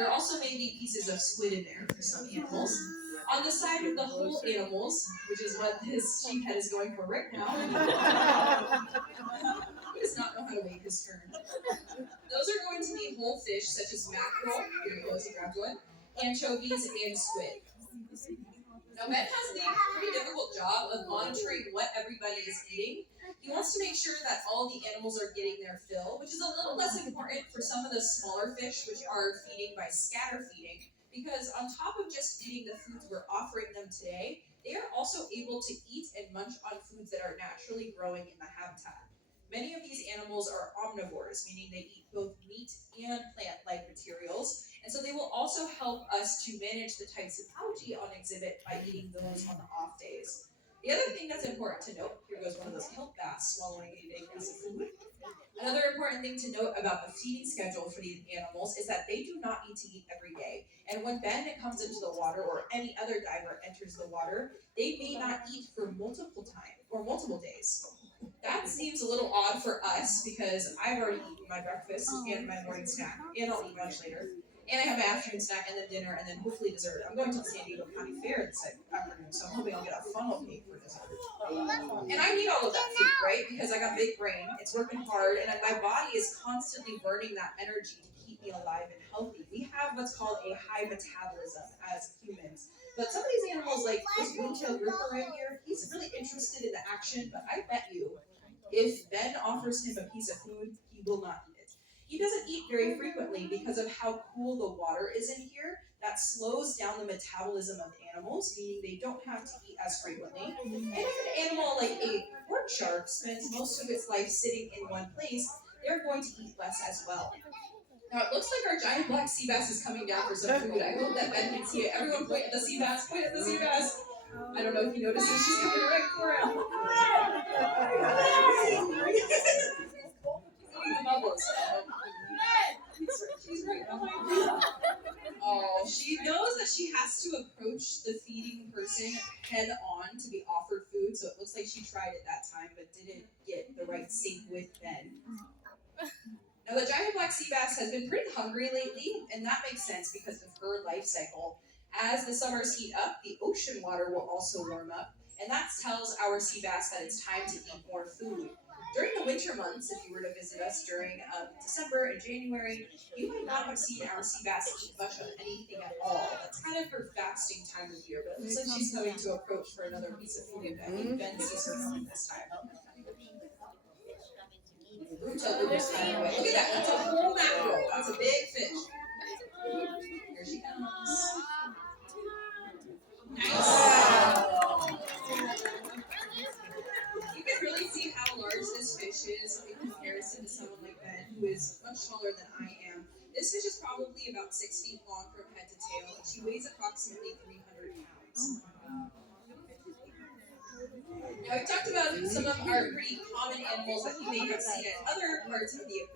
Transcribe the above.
There also may be pieces of squid in there for some animals. On the side of the whole animals, which is what this sheephead is going for right now, he does not know how to wait his turn. Those are going to be whole fish such as mackerel, here he goes, he grabbed one, anchovies, and squid. Now, Ben has the pretty difficult job of monitoring what everybody is eating. He wants to make sure that all the animals are getting their fill, which is a little less important for some of the smaller fish, which are feeding by scatter feeding, because on top of just eating the foods we're offering them today, they are also able to eat and munch on foods that are naturally growing in the habitat. Many of these animals are omnivores, meaning they eat both meat and plant-like materials, and so they will also help us to manage the types of algae on exhibit by eating those on the off days. The other thing that's important to note, here goes one of those kelp bass swallowing a big piece of food. Another important thing to note about the feeding schedule for these animals is that they do not need to eat every day. And when Ben comes into the water or any other diver enters the water, they may not eat for multiple times or multiple days. That seems a little odd for us because I've already eaten my breakfast and my morning snack, and I'll eat lunch later. And I have my afternoon snack and then dinner and then hopefully dessert. I'm going to the San Diego County Fair this afternoon, so I'm hoping I'll get a funnel cake for dessert. And I need all of that food, right? Because I got a big brain, it's working hard, and my body is constantly burning that energy to keep me alive and healthy. We have what's called a high metabolism as humans. But some of these animals, like this blue-tailed grouper right here, he's really interested in the action, but I bet you, if Ben offers him a piece of food, he will not eat it. He doesn't eat very frequently because of how cool the water is in here. That slows down the metabolism of animals, meaning they don't have to eat as frequently. And if an animal like a port shark spends most of its life sitting in one place, they're going to eat less as well. Now it looks like our giant black sea bass is coming down for some food. I hope that Ben can see it. Everyone point at the sea bass, point at the sea bass. I don't know if you notices, she's coming right for him. She's right behind you. Oh, she knows that she has to approach the feeding person head on to be offered food, so it looks like she tried it that time but didn't get the right sync with Ben. Now, the giant black sea bass has been pretty hungry lately, and that makes sense because of her life cycle. As the summers heat up, the ocean water will also warm up, and that tells our sea bass that it's time to eat more food. During the winter months, if you were to visit us during December and January, you might not have seen our sea bass eat much of anything at all. That's kind of her fasting time of year, but it looks like she's coming to approach for another piece of food. I think Ben sees her coming this time. Look at that, that's a whole mackerel. That's a big fish. Here she comes. Nice. You can really see how large this fish is in comparison to someone like Ben, who is much taller than I am. This fish is probably about 6 feet long from head to tail, and she weighs approximately 300 pounds. Now, we've talked about some of our pretty common animals that you may have seen at other parts of the aquarium.